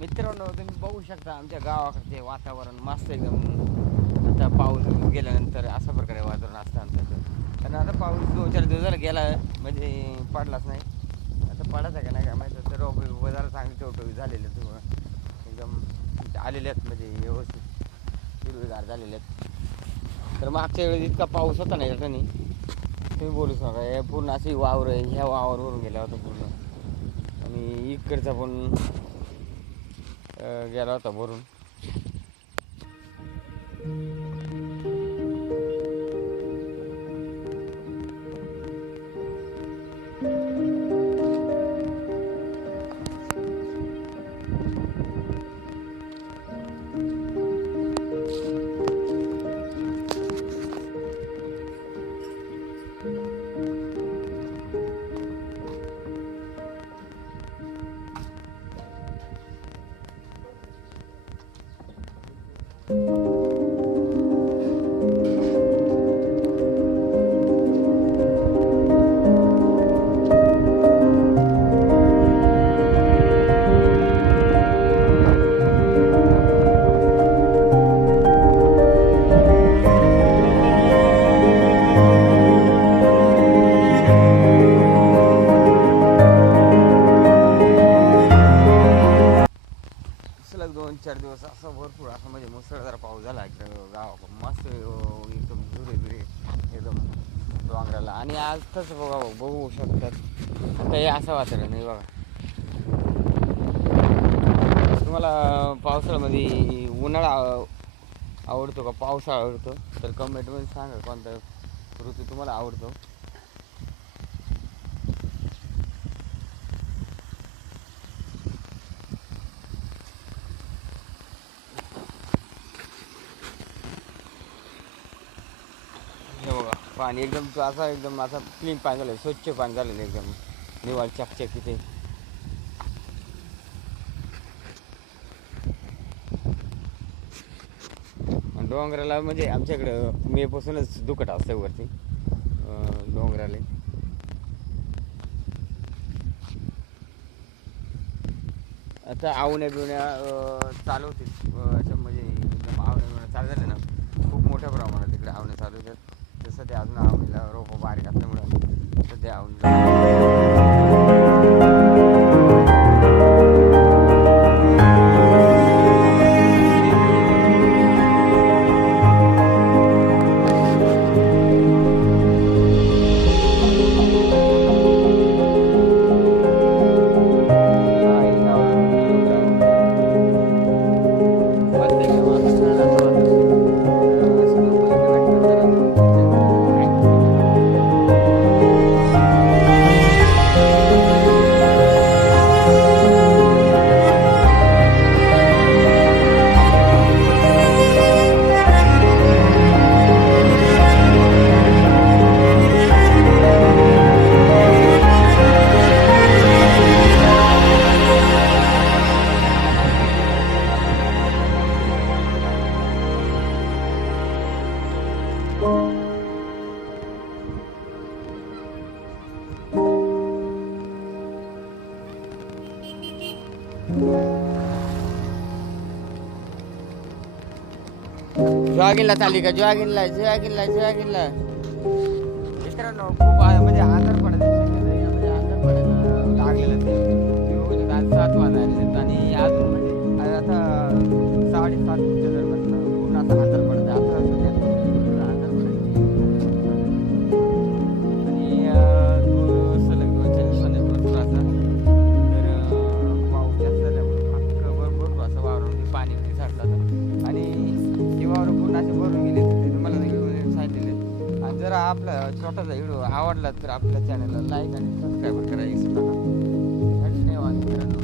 मित्रांनो, तुम्ही बघू शकता आमच्या गावाकडचे वातावरण मस्त एकदम. आता पाऊस गेल्यानंतर अशा प्रकारे वातावरण असतं आमच्याकडे. कारण आता पाऊस 2-4 दिवस झाला गेला, म्हणजे पडलाच नाही. आता पडायचा का नाही काय माहिती. तर रोप जरा चांगले टवटवी झालेले एकदम आलेले आहेत, म्हणजे व्यवस्थित हिरवेगार झालेले आहेत. तर मागच्या वेळेस इतका पाऊस होता नाही याचा, नाही तुम्ही बोलूच नका. हे पूर्ण अशी वावर ह्या वावरवरून गेला होता पूर्ण, आणि इकडचा पण गेला होता भरून. सलग 2-4 दिवस असं भरपूर असं म्हणजे मुसळधार पाऊस झाला इकडं गावाकडं. मस्त एकदम झुरे बिरे एकदम डोंगराला. आणि आज तसं बघू शकतात आता हे असं वातावरण आहे बघा. तुम्हाला पावसाळ्यामध्ये उन्हाळा आवडतो का पावसाळा आवडतो? तर कमेंटमध्ये सांगा कोणता ऋतू तुम्हाला आवडतो. हे बघा पाणी एकदम एकदम असा क्लीन पाणी झालं, स्वच्छ पाणी झालेलं एकदम निवाळ चकचक इथे. डोंगराला म्हणजे आमच्याकडं मेपासूनच दुखट असतं वरती डोंगराला. आता आवण्या बिवण्या चालू होतील, म्हणजे एकदम आवण्या बिवण्या चालू झाल्या ना खूप मोठ्या प्रमाणात तिकडे आवण्या चालू होतात. तर सध्या अजून आवणीला रोपं बारीक असल्यामुळं सध्या आवणीला जॉगिंगला चालली का? जॉगिंगला मित्रांनो, खूप म्हणजे आजार पडायचं म्हणजे आजार पडायला लागलेलं ते. आज 7 वाजले आणि अजून म्हणजे आता 7:30च्या दरम्यान पूर्ण असा आजार पडायचा. आता सध्या आजार पडायची आणि सलग 2-4 दिवसांनी भरपूर असा. तर पाऊस जास्त झाल्यामुळे भरपूर असं वावरून पाणी साठलं होतं आणि वावर पूर्ण असे भरून गेले. ते तुम्हाला व्हिडिओ सांगितलेले. आणि जर आपला छोटासा व्हिडिओ आवडला तर आपल्या चॅनलला लाईक आणि सबस्क्राईब करायला विसरू नका. धन्यवाद मित्रांनो,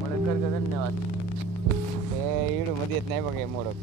मोडक धन्यवाद. ते व्हिडिओमध्ये येत नाही बघा हे मोडक.